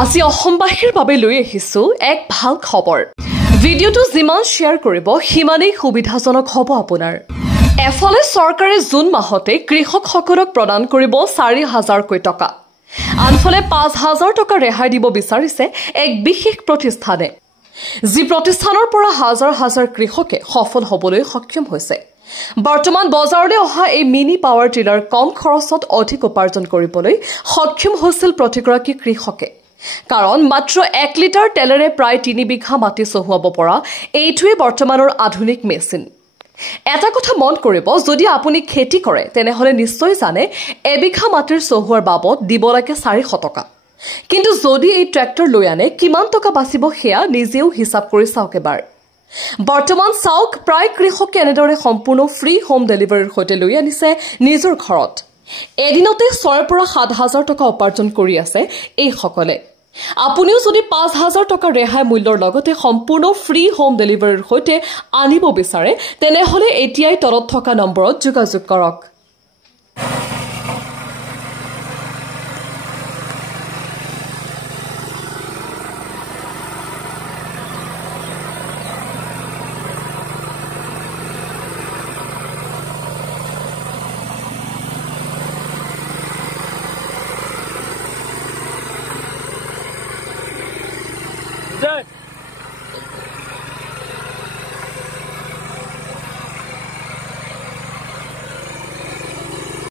আজি অসমবাসীৰ বাবে লৈ আহিছো এক ভাল খবৰ। ভিডিঅটো যিমান শ্বেয়াৰ কৰিব সিমানেই সুবিধাজনক হ'ব আপোনাৰ। এফালে চৰকাৰে জুন মাহতে কৃষকসকলক প্ৰদান কৰিব ৪,০০০ টকা, আনফালে ৫,০০০ টকা ৰেহাই দিব বিচাৰিছে এক বিশেষ প্ৰতিষ্ঠানে, যি প্ৰতিষ্ঠানৰ পৰা হাজাৰ হাজাৰ কৃষকে সফল হ'বলৈ সক্ষম হৈছে। বৰ্তমান বজাৰলৈ অহা এই মিনি পাৱাৰ টিলাৰ কম খৰচত অধিক উপাৰ্জন কৰিবলৈ সক্ষম হৈছিল প্ৰতিগৰাকী কৃষকে। কাৰণ মাত্ৰ ১ লিটাৰ তেলেৰে প্ৰায় ৩ বিঘা মাটি চহুৱাব পৰা এইটোৱেই বৰ্তমানৰ আধুনিক মেচিন। এটা কথা মন কৰিব, যদি আপুনি খেতি কৰে তেনেহলে নিশ্চয় জানে এবিঘা মাটিৰ চহুৱাৰ বাবদ দিব লাগে ৪০০ টকা। কিন্তু যদি এই ট্ৰেক্টৰ লৈ আনে কিমান টকা বাচিব সেয়া নিজেও হিচাপ কৰি চাওক এবাৰ। বৰ্তমান চাওক, প্ৰায় কৃষকে এনেদৰে সম্পূৰ্ণ ফ্ৰী হোম ডেলিভাৰীৰ সৈতে লৈ আনিছে নিজৰ ঘৰত। এদিনতে ৬ৰ পৰা ৭,০০০ টকা উপাৰ্জন কৰি আছে এইসকলে। আপুনিও যদি ৫,০০০ টকা ৰেহাই মূল্যৰ লগতে সম্পূৰ্ণ ফ্ৰী হোম ডেলিভাৰীৰ সৈতে আনিব বিচাৰে তেনেহলে এতিয়াই তলত থকা নম্বৰত যোগাযোগ কৰক। Done.